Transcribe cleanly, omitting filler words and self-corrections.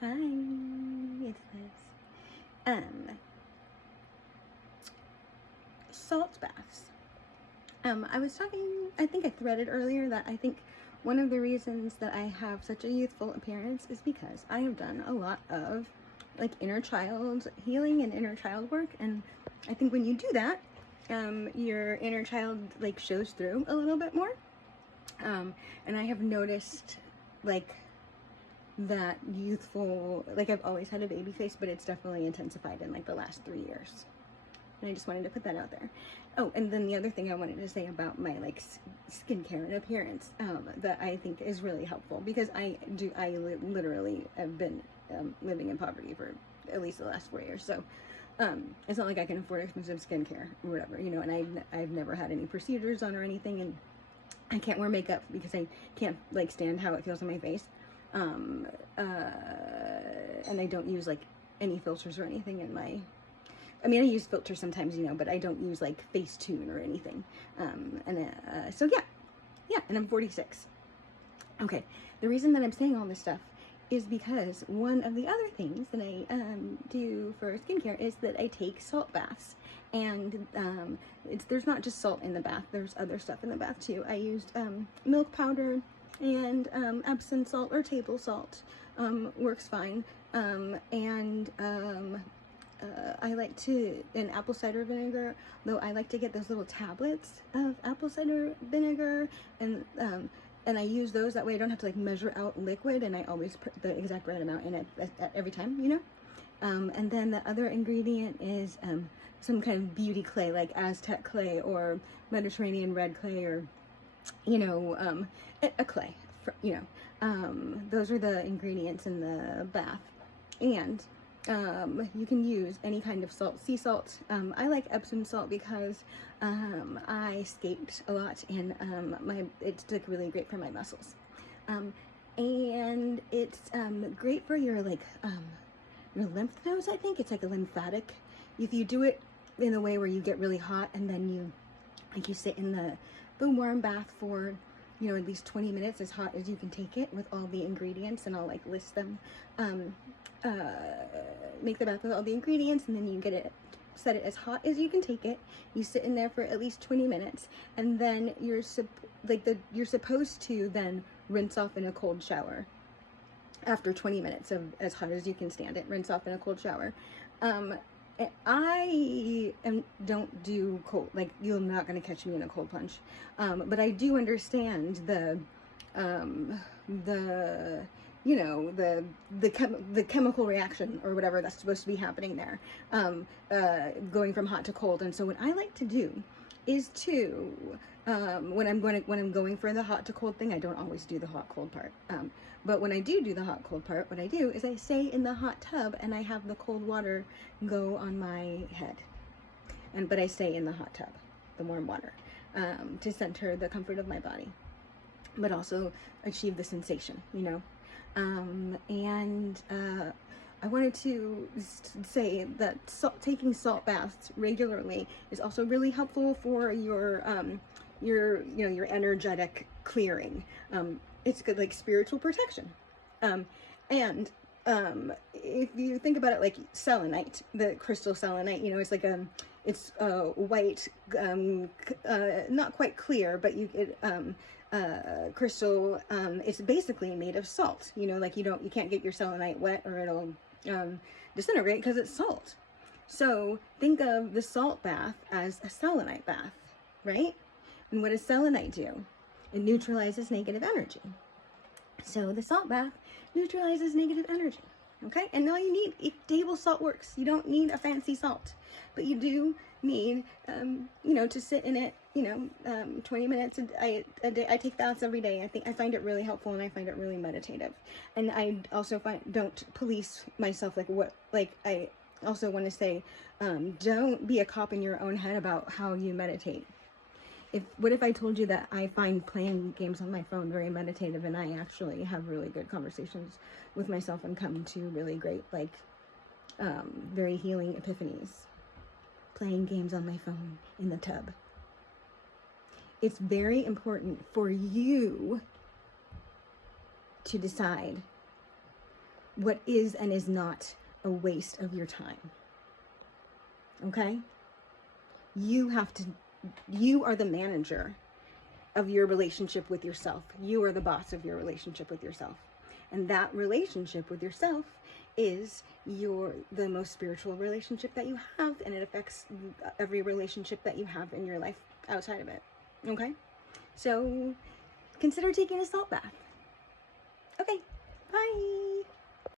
Hi, it's Liz. Um, Salt baths. I was talking, I think I threaded earlier that I think one of the reasons that I have such a youthful appearance is because I have done a lot of like inner child healing and inner child work. And I think when you do that, your inner child like shows through a little bit more. And I have noticed like that youthful, like I've always had a baby face, but it's definitely intensified in like the last 3 years. And I just wanted to put that out there. Oh, and then the other thing I wanted to say about my like skincare and appearance that I think is really helpful, because I literally have been living in poverty for at least the last 4 years. So it's not like I can afford expensive skincare or whatever, you know, and I've never had any procedures on or anything, and I can't wear makeup because I can't like stand how it feels on my face. Um, uh, and I don't use like any filters or anything in my, I mean, I use filters sometimes, you know, but I don't use like Facetune or anything. So yeah, and I'm 46. Okay, the reason that I'm saying all this stuff is because one of the other things that I do for skincare is that I take salt baths, and there's not just salt in the bath. There's other stuff in the bath too. I used milk powder and Epsom salt or table salt, works fine, and I like to, in apple cider vinegar, though I like to get those little tablets of apple cider vinegar, and I use those, that way I don't have to like measure out liquid, and I always put the exact right amount in it at every time, you know? And then the other ingredient is some kind of beauty clay, like Aztec clay or Mediterranean red clay, or, you know, a clay, you know. Those are the ingredients in the bath. And you can use any kind of salt, sea salt. I like Epsom salt because I skate a lot, and it's like really great for my muscles. And it's great for your like your lymph nodes. I think it's like a lymphatic. If you do it in a way where you get really hot, and then you sit in the warm bath for, you know, at least 20 minutes, as hot as you can take it, with all the ingredients, and I'll like list them. Make the bath with all the ingredients, and then you set it as hot as you can take it. You sit in there for at least 20 minutes, and then you're supposed to then rinse off in a cold shower after 20 minutes of as hot as you can stand it. Rinse off in a cold shower. Don't do cold, like, you're not going to catch me in a cold plunge, but I do understand the you know, the chemical reaction or whatever that's supposed to be happening there, going from hot to cold. And so what I like to do is to when I'm going for the hot to cold thing, I don't always do the hot cold part, but when I do the hot cold part, what I do is I stay in the hot tub, and I have the cold water go on my head, but I stay in the hot tub, the warm water, to center the comfort of my body, but also achieve the sensation, you know. I wanted to say that taking salt baths regularly is also really helpful for your energetic clearing. It's good, like spiritual protection. And if you think about it, like selenite, the crystal selenite, you know, it's like it's white, not quite clear, but crystal. It's basically made of salt. You know, like you can't get your selenite wet, or it'll disintegrate because it's salt. So think of the salt bath as a selenite bath, right? And what does selenite do? It neutralizes negative energy. So the salt bath neutralizes negative energy. Okay, and all you need, table salt works. You don't need a fancy salt, but you do need, to sit in it, 20 minutes a day. I take baths every day. I find it really helpful, and I find it really meditative. And I also don't police myself, I also want to say, don't be a cop in your own head about how you meditate. What if I told you that I find playing games on my phone very meditative, and I actually have really good conversations with myself and come to really great, very healing epiphanies playing games on my phone in the tub? It's very important for you to decide what is and is not a waste of your time. Okay? You are the manager of your relationship with yourself. You are the boss of your relationship with yourself. And that relationship with yourself is the most spiritual relationship that you have, and it affects every relationship that you have in your life outside of it. Okay? So consider taking a salt bath. Okay, bye.